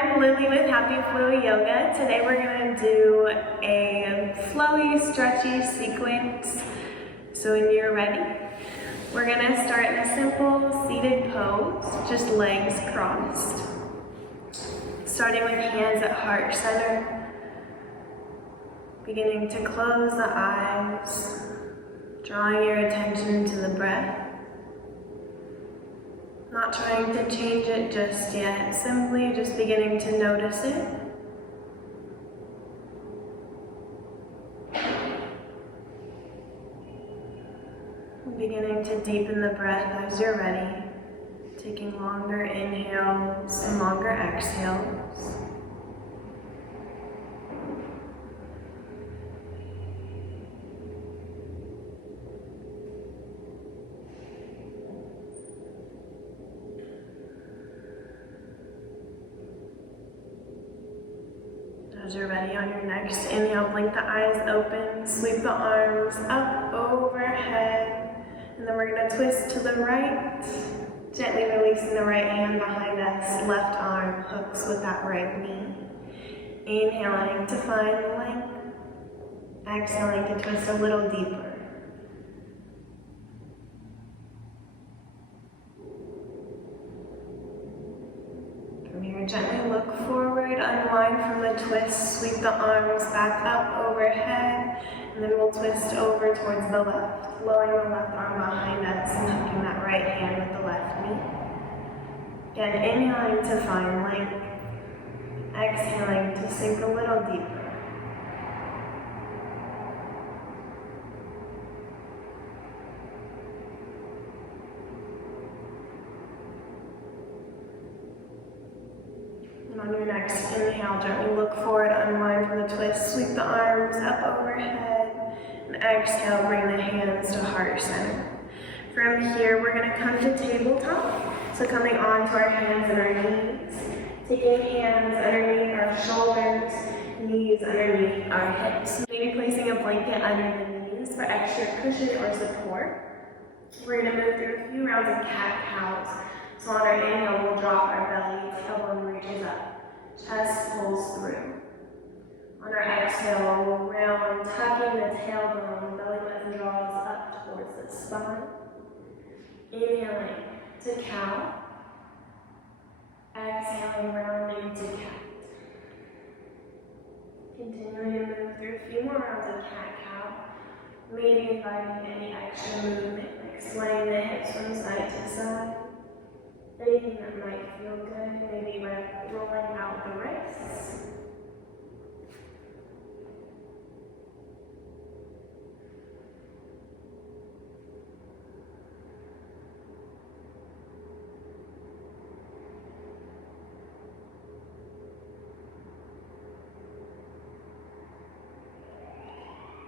I'm Lily with Happy Flowy Yoga. Today we're going to do a flowy, stretchy sequence. So when you're ready, we're going to start in a simple seated pose, just legs crossed. Starting with hands at heart center. Beginning to close the eyes, drawing your attention to the breath. Not trying to change it just yet, simply just beginning to notice it. Beginning to deepen the breath as you're ready, taking longer inhales and longer exhales. As you're ready, on your next inhale, blink the eyes open, sweep the arms up overhead, and then we're going to twist to the right, gently releasing the right hand behind us, left arm hooks with that right knee. Inhaling to find length, exhaling to twist a little deeper. From here, gently look forward, unwind from the twist, sweep the arms back up overhead, and then we'll twist over towards the left, lowering the left arm behind us and hooking that right hand with the left knee. Again, inhaling to find length, exhaling to sink a little deeper. On your next inhale, gently look forward, unwind from the twist, sweep the arms up overhead, and exhale, bring the hands to heart center. From here, we're going to come to tabletop, so coming onto our hands and our knees, taking hands underneath our shoulders, knees underneath our hips. Maybe placing a blanket under the knees for extra cushion or support. We're going to move through a few rounds of cat-cows. So on our inhale, we'll drop our belly, tailbone reaches up, chest pulls through. On our exhale, we'll round, tucking the tailbone, belly button draws up towards the spine. Inhaling to cow, exhaling, rounding to cat. Continuing to move through a few more rounds of cat-cow, maybe inviting any extra movement, like swaying the hips from side to side. Anything that might feel good, maybe rolling out the wrists.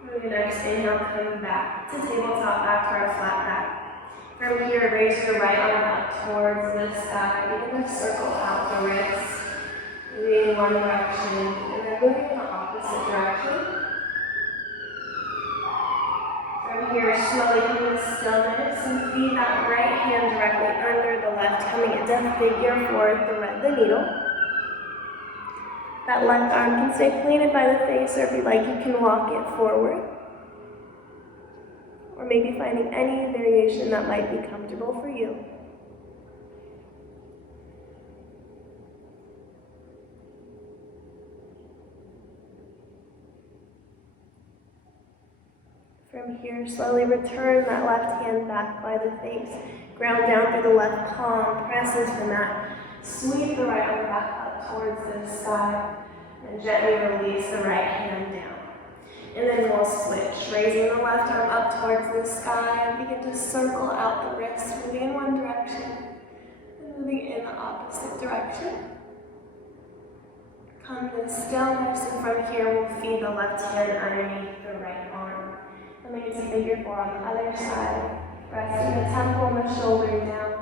On your next inhale, come back to tabletop, back to our flat back. From here, raise your right arm up towards the sky. Begin to circle out the wrist, moving in one direction, and then moving in the opposite direction. From here, slowly come to stillness and feed that right hand directly under the left, coming into figure four, thread the needle. That left arm can stay planted by the face, or if you like, you can walk it forward. Or maybe finding any variation that might be comfortable for you. From here, slowly return that left hand back by the face. Ground down through the left palm, press into the mat. Sweep the right arm back up towards the sky, and gently release the right hand down. And then we'll switch, raising the left arm up towards the sky and begin to circle out the wrist, moving in one direction and moving in the opposite direction. Come to stillness, and from here we'll feed the left hand underneath the right arm. Coming into figure four on the other side, resting the temple and the shoulder down.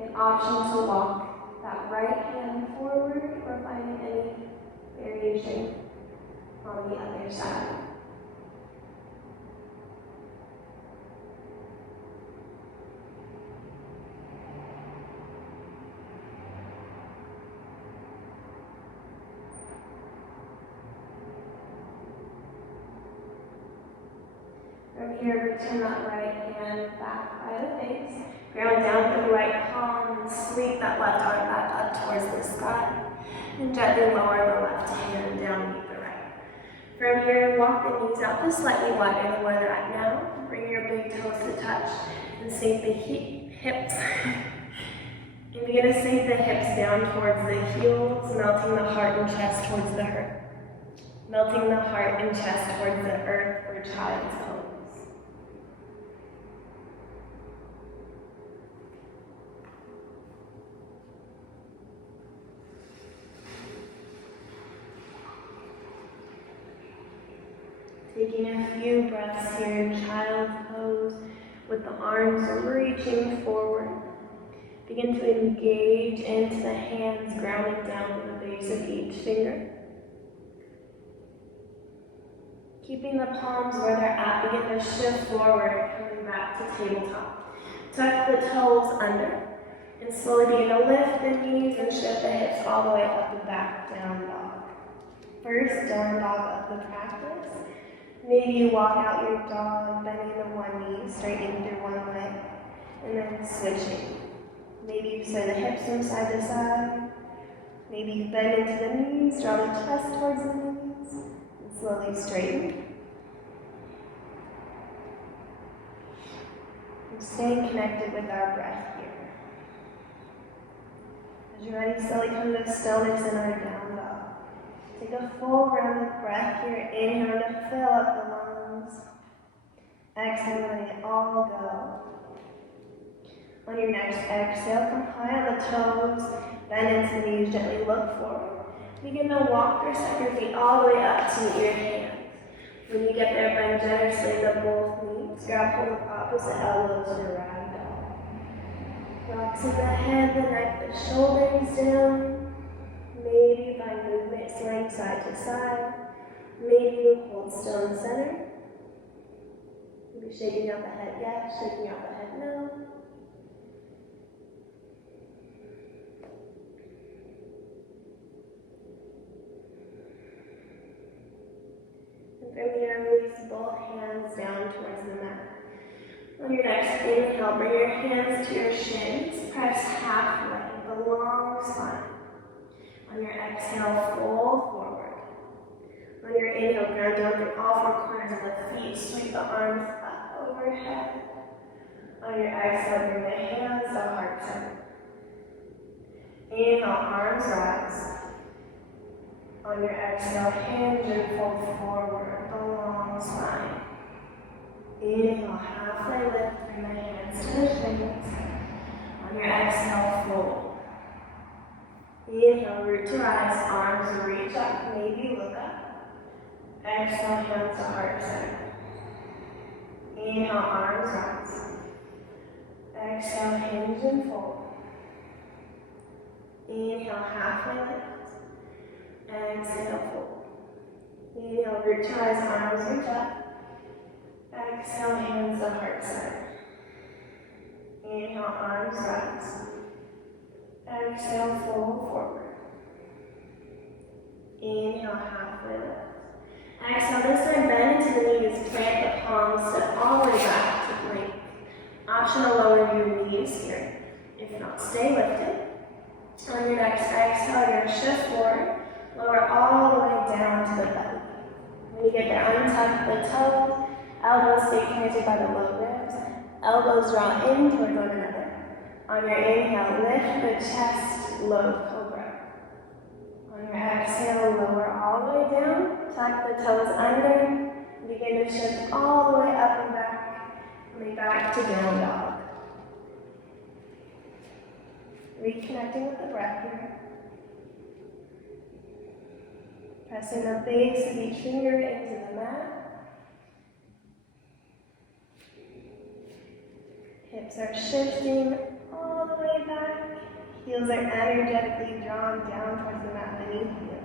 An option to walk that right hand forward or finding any variation on the other side. From here, return that right hand back by the face. Ground down through the right palm and sweep that left arm back up towards the sky. And gently lower the left hand down beneath the right. From here, walk the knees out just slightly wider than where they're at now. Bring your big toes to touch and sink the hips. And begin to sink the hips down towards the heels, melting the heart and chest towards the earth. Melting the heart and chest towards the earth for child's pose. Taking a few breaths here in child's pose with the arms reaching forward. Begin to engage into the hands, grounding down to the base of each finger. Keeping the palms where they're at, begin to shift forward, coming back to tabletop. Tuck the toes under, and slowly begin to lift the knees and shift the hips all the way up and back, down dog. First, down dog up the practice. Maybe you walk out your dog, bending the one knee, straightening through one leg, and then switching. Maybe you sway the hips from side to side. Maybe you bend into the knees, draw the chest towards the knees, and slowly straighten. And staying connected with our breath here. As you're ready, slowly come to stillness in our down dog. Take a full round of breath here. Inhale to fill up the lungs. Exhale, letting it all go. On your next exhale, come high on the toes, bend into the knees, gently look forward. Begin to walk or step your feet all the way up to meet your hands. When you get there, bend generously to both knees. Grab hold of opposite elbows for ragdoll. Rocks of the head, the neck, the shoulders down. Maybe you find movement swaying side to side. Maybe you hold still in the center. Maybe shaking out the head yes, shaking out the head no. And from here, release both hands down towards the mat. On your next inhale, bring your hands to your shins. Press halfway, the long spine. On your exhale, fold forward. On your inhale, ground down through all four corners of the feet. Sweep the arms up overhead. On your exhale, bring the hands to heart center. Inhale, arms rise. On your exhale, hinge and fold forward, the long spine. Inhale, halfway lift, bring the hands to the shins. On your exhale, fold. Inhale, root to rise, arms reach up, maybe look up. Exhale, hands to heart center. Inhale, arms rise. Exhale, hinge and fold. Inhale, halfway lift. Exhale, fold. Inhale, root to rise, arms reach up. Exhale, hands to heart center. Inhale, arms rise. Exhale, fold forward. Inhale, halfway lift. Exhale, this time bend into the knees, plant the palms, step all the way back to plank. Option to lower your knees here. If not, stay lifted. On your next exhale, you're going to shift forward, lower all the way down to the belly. When you get there, untuck the toes, elbows stay connected by the low ribs, elbows draw in toward one another. On your inhale, lift the chest, low cobra. On your exhale, lower all the way down, tuck the toes under, begin to shift all the way up and back, and back to down dog. Reconnecting with the breath here. Pressing the base of each finger into the mat. Hips are shifting all the way back. Heels are energetically drawn down towards the mat beneath you.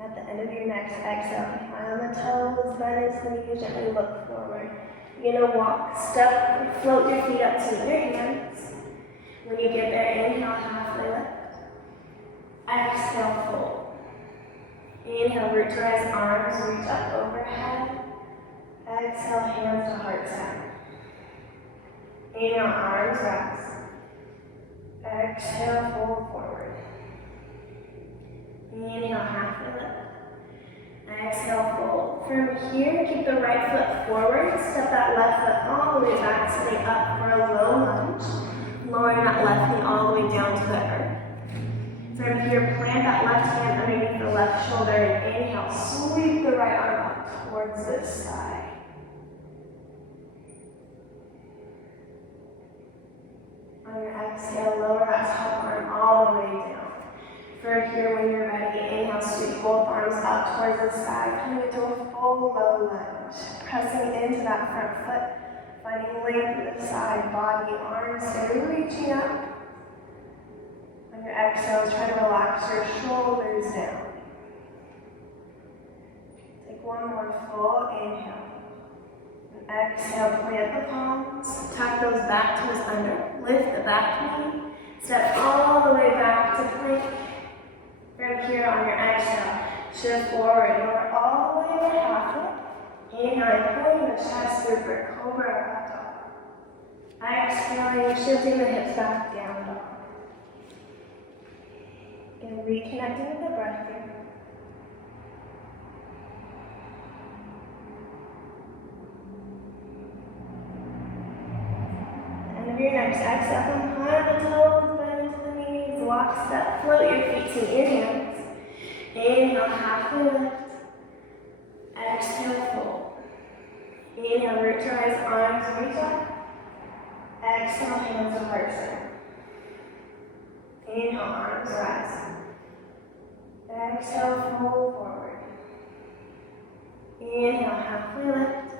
At the end of your next exhale, high on the toes, bend into the knees, gently look forward. You're going to walk, step, float your feet up to meet your hands. When you get there, inhale, halfway lift. Exhale, fold. Inhale, root to rise, arms reach up overhead. Exhale, hands to heart center. Inhale, arms rise. Exhale, fold forward. Inhale, halfway lift. Exhale, fold. From here, keep the right foot forward. Step that left foot all the way back, sitting up for a low lunge. Lowering that left knee all the way down to the earth. From here, plant that left hand underneath the left shoulder and inhale, sweep the right arm up towards this side. On your exhale, lower that top arm all the way down. From here, when you're ready, inhale, sweep both arms up towards the side, coming into a full low lunge. Pressing into that front foot, finding length in the side, body, arms, and reaching up. On your exhale, try to relax your shoulders down. Take one more full inhale. And exhale, plant the palms, tuck those back toes under, lift the back knee, step all the way back to plank. From here on your exhale, shift forward, lower all the way to halfway. Inhale, pulling the chest through for cobra up top. Exhaling, shifting the hips back down dog. And reconnecting with the breath here. End of your next exhale, come high on the toes, bend into the knees, walk, step, float your feet to your hands. Inhale, halfway lift. Exhale, fold. Inhale, root to rise, arms reach up. Exhale, hands to heart center. Inhale, arms rise. Exhale, fold forward. Inhale, halfway lift.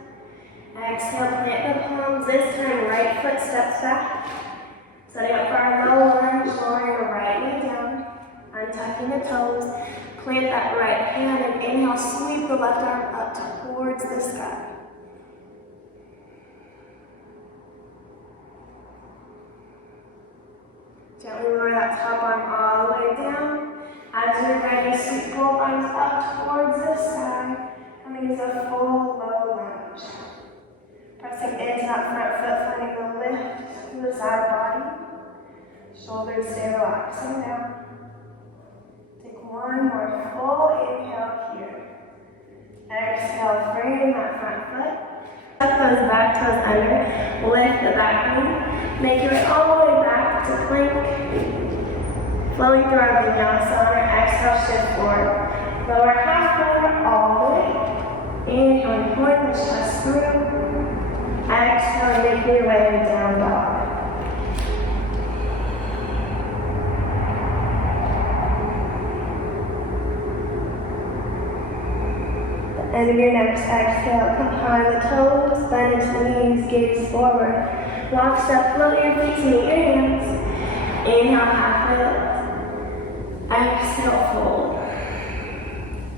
Exhale, plant the palms. This time, right foot steps back. Setting up for our low lunge, lowering the right knee down. Untucking the toes. Plant that right hand and inhale, sweep the left arm up towards the sky. Gently lower that top arm all the way down. As you're ready, sweep both arms up towards the sky, coming into a full low lunge. Pressing into that front foot, finding the lift through the side body. Shoulders stay relaxing down. Take one more full inhale here. Exhale, frame that front foot. Tuck those back toes under, lift the back knee. Make your way all the way back to plank. Flowing through our vinyasa, exhale, shift forward. Lower halfway, all the way. Inhale, point the chest through. Exhale, make your way down dog. End of your next exhale, come high on the toes, bend into the knees, gaze forward. Walk, step, float your feet to meet your hands. Inhale, halfway lift. Exhale, fold.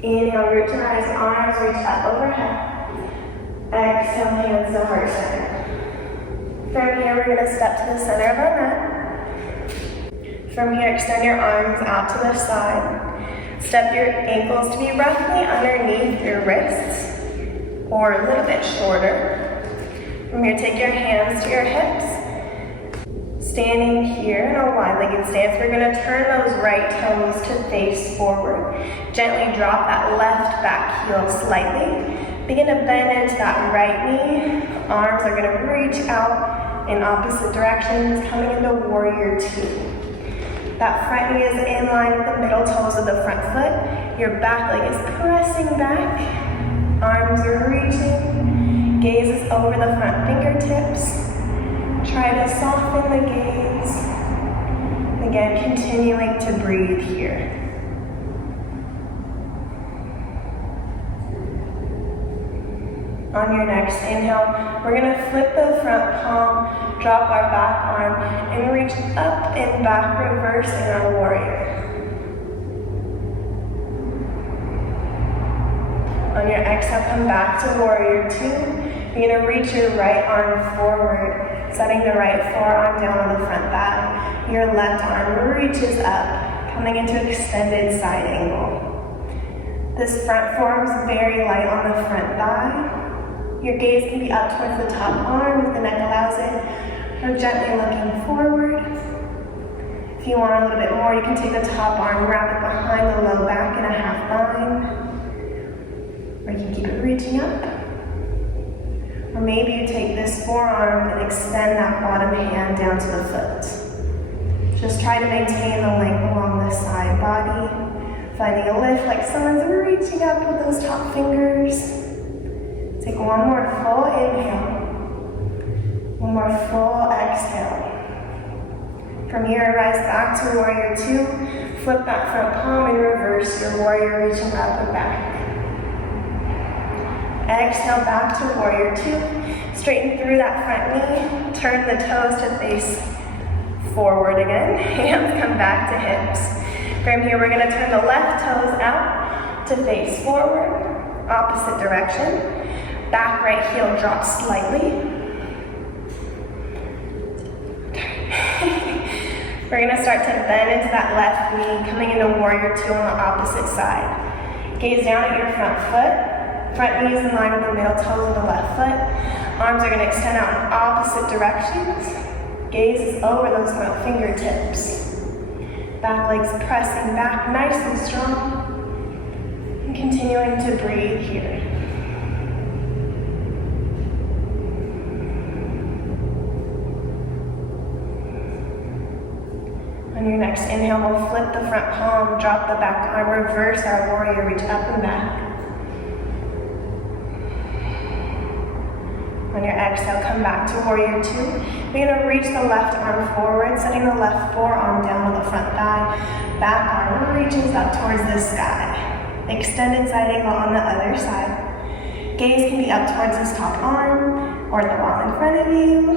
Inhale, root to rise, arms reach up overhead. Exhale, hands to heart center. From here, we're going to step to the center of our mat. From here, extend your arms out to the side. Step your ankles to be roughly underneath your wrists, or a little bit shorter. From here, take your hands to your hips. Standing here in a wide-legged stance, we're going to turn those right toes to face forward. Gently drop that left back heel slightly. Begin to bend into that right knee. Arms are going to reach out in opposite directions, coming into warrior two. That front knee is in line with the middle toes of the front foot. Your back leg is pressing back. Arms are reaching. Gaze is over the front fingertips. Try to soften the gaze. Again, continuing to breathe here. On your next inhale, we're going to flip the front palm, drop our back arm, and reach up and back, reversing our warrior. On your exhale, come back to warrior two. You're going to reach your right arm forward, setting the right forearm down on the front thigh. Your left arm reaches up, coming into extended side angle. This front forearm is very light on the front thigh. Your gaze can be up towards the top arm if the neck allows it, or gently looking forward. If you want a little bit more, you can take the top arm, wrap it behind the low back in a half bind, or you can keep it reaching up. Or maybe you take this forearm and extend that bottom hand down to the foot. Just try to maintain the length along the side body, finding a lift like someone's reaching up with those top fingers. Take one more full inhale, one more full exhale. From here, rise back to warrior two, flip that front palm and reverse your warrior, reaching up and back. Exhale back to warrior two, straighten through that front knee, turn the toes to face forward again, hands come back to hips. From here, we're gonna turn the left toes out to face forward, opposite direction. Back right heel drops slightly. We're gonna start to bend into that left knee, coming into warrior two on the opposite side. Gaze down at your front foot. Front knee is in line with the middle toe of the left foot. Arms are gonna extend out in opposite directions. Gaze is over those front fingertips. Back legs pressing back nice and strong. And continuing to breathe here. On your next inhale, we'll flip the front palm, drop the back arm, reverse our warrior, reach up and back. On your exhale, come back to warrior two. We're gonna reach the left arm forward, setting the left forearm down on the front thigh. Back arm reaches up towards the sky. Extended side angle on the other side. Gaze can be up towards this top arm or the wall in front of you.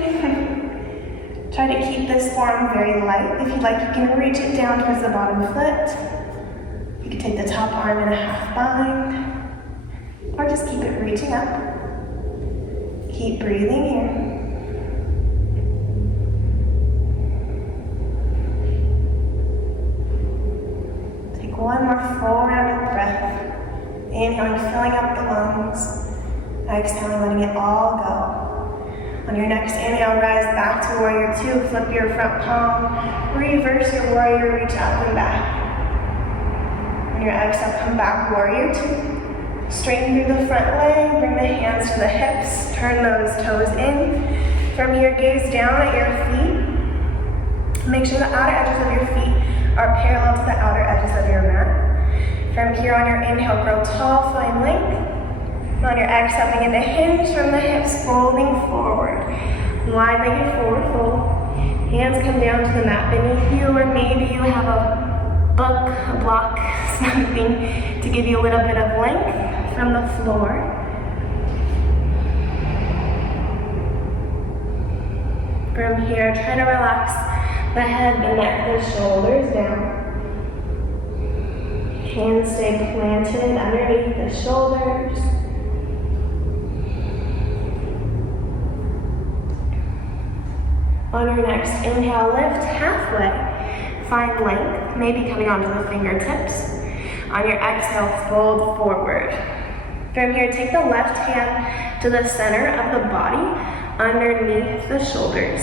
Try to keep this forearm very light. If you'd like, you can reach it down towards the bottom foot. You can take the top arm in a half bind, or just keep it reaching up. Keep breathing here. Take one more full round of breath. Inhaling, filling up the lungs. Exhaling, letting it all go. On your next inhale, rise back to warrior two. Flip your front palm. Reverse your warrior, reach up and back. On your exhale, come back, warrior two. Straighten through the front leg, bring the hands to the hips, turn those toes in. From here, gaze down at your feet. Make sure the outer edges of your feet are parallel to the outer edges of your mat. From here, on your inhale, grow tall, find length. On your exhale, begin to hinge from the hips, folding forward. Wide-legged forward fold. Hands come down to the mat beneath you, or maybe you have a book, a block, something to give you a little bit of length from the floor. From here, try to relax the head, the neck, the shoulders down. Hands stay planted underneath the shoulders. On your next inhale, lift halfway. Find length, maybe coming onto the fingertips. On your exhale, fold forward. From here, take the left hand to the center of the body, underneath the shoulders.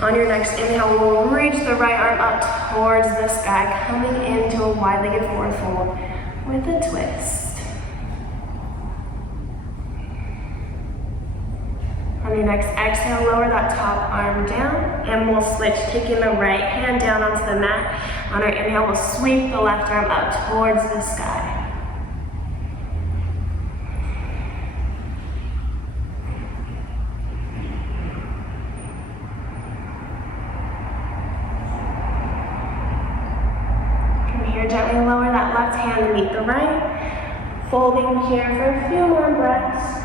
On your next inhale, we'll reach the right arm up towards the sky, coming into a wide-legged forward fold with a twist. On your next exhale, lower that top arm down, and we'll switch, taking the right hand down onto the mat. On our inhale, we'll sweep the left arm up towards the sky. From here, gently lower that left hand to meet the right. Folding here for a few more breaths.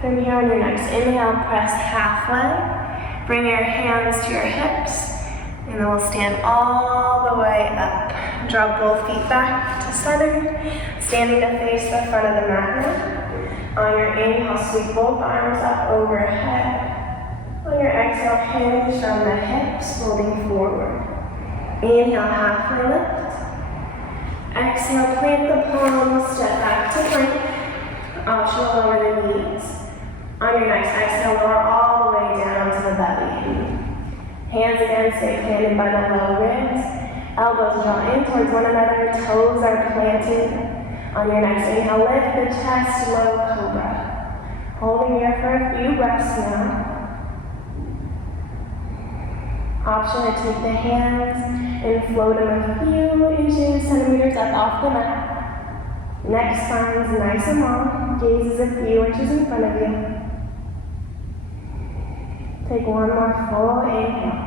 From here, on your next inhale, press halfway. Bring your hands to your hips, and then we'll stand all the way up. Draw both feet back to center, standing to face the front of the mat now. On your inhale, sweep both arms up overhead. On your exhale, hinge from the hips, folding forward. Inhale, halfway lift. Exhale, plant the palms, step back to plank. Optional, lower the knees. On your next exhale, lower all the way down to the belly. Hands again stay planted by the low ribs. Elbows draw in towards one another, toes are planted. On your next inhale, lift the chest, low cobra. Holding here for a few breaths now. Option to take the hands and float them a few inches, centimeters up off the mat. Neck spine's nice and long, gaze is a few inches in front of you. Take one more full inhale.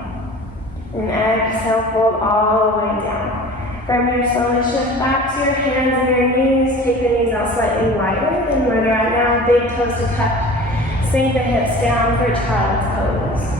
And exhale, fold all the way down. From here, slowly shift back to your hands and your knees. Take the knees out slightly wider than where they're at now. Big toes to touch. Sink the hips down for child's pose.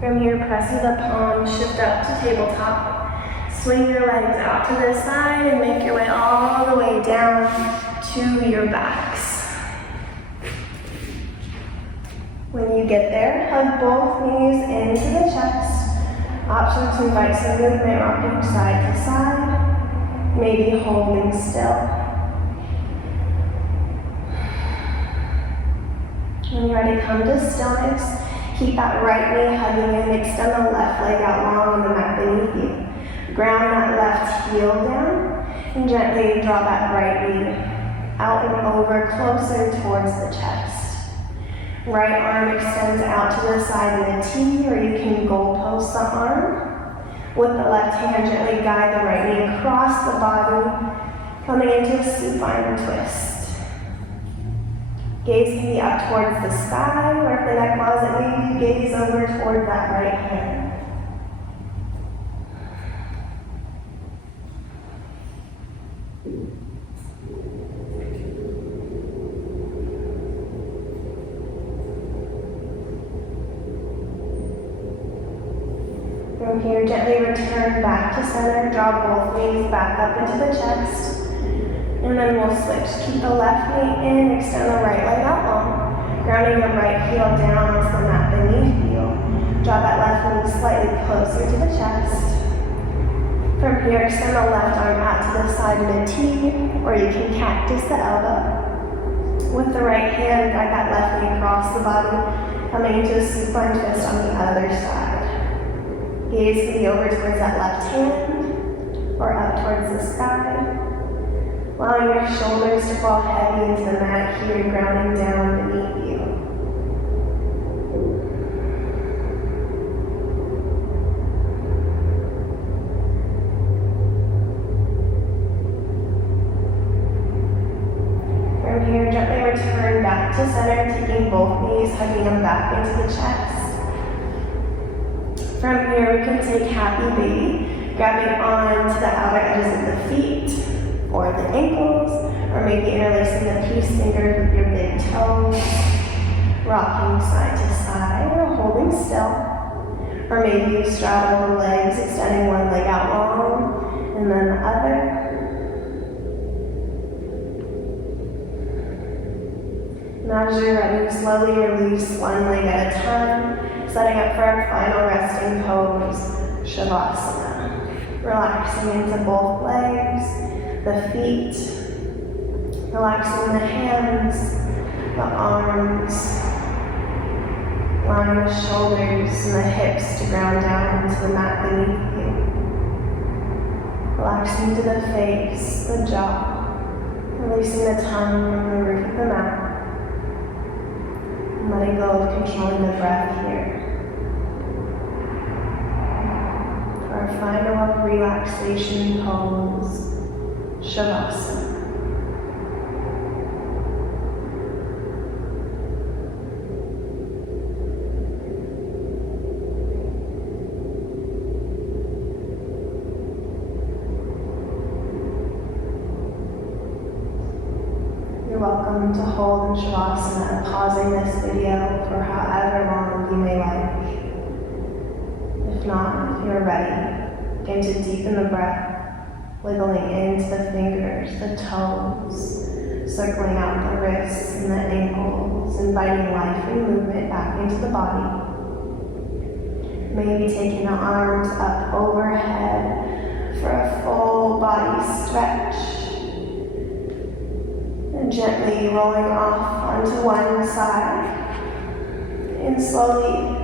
From here, press the palms, shift up to tabletop. Swing your legs out to the side and make your way all the way down to your backs. When you get there, hug both knees into the chest. Option to invite some movement, rocking side to side, maybe holding still. When you're ready, come to stillness. Keep that right knee hugging in, extend the left leg out long on the mat beneath you. Ground that left heel down, and gently draw that right knee out and over, closer towards the chest. Right arm extends out to the side in a T, or you can goalpost the arm. With the left hand, gently guide the right knee across the body, coming into a supine twist. Gaze can be up towards the sky, or if the neck wasn't maybe gaze over toward that right hand. From here, gently return back to center, draw both knees back up into the chest. And then we'll switch. Keep the left knee in, extend the right leg out long. Grounding the right heel down onto the mat beneath you. Draw that left knee slightly closer to the chest. From here, extend the left arm out to the side in a T, or you can cactus the elbow. With the right hand, guide that left knee across the body, coming into a supine twist on the other side. Gaze can be over towards that left hand, or up towards the sky. Allowing your shoulders to fall heavy into the mat here, grounding down beneath you. From here, gently return back to center, taking both knees, hugging them back into the chest. From here, we can take happy baby, grabbing onto the outer edges of the feet, or the ankles, or maybe interlacing the peace fingers with your big toes, rocking side to side, or holding still. Or maybe you straddle the legs, extending one leg out long, and then the other. Now as you're ready, slowly release one leg at a time, setting up for our final resting pose, Savasana. Relaxing into both legs, the feet, relaxing the hands, the arms, allowing the shoulders and the hips to ground down into the mat beneath you. Relaxing to the face, the jaw, releasing the tongue from the roof of the mat. And letting go of controlling the breath here. For our final relaxation pose, Savasana. You're welcome to hold in Savasana, pausing this video for however long you may like. If not, if you're ready, begin to deepen the breath, wiggling into the fingers, the toes, circling out the wrists and the ankles, inviting life and movement back into the body. Maybe taking the arms up overhead for a full body stretch. And gently rolling off onto one side. And slowly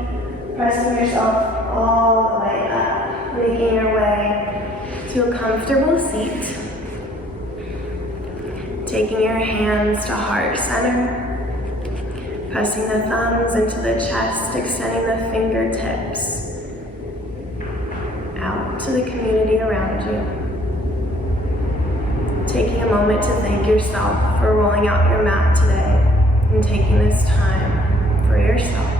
pressing yourself all the way up, making your way to a comfortable seat. Taking your hands to heart center, pressing the thumbs into the chest, extending the fingertips out to the community around you. Taking a moment to thank yourself for rolling out your mat today and taking this time for yourself.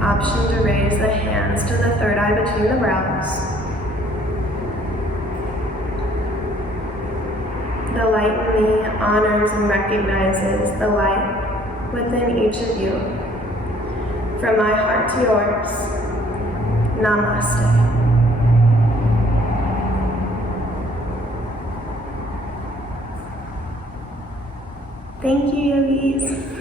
Option to raise the hands to the third eye between the brows. The light in me honors and recognizes the light within each of you. From my heart to yours, namaste. Thank you, yogis.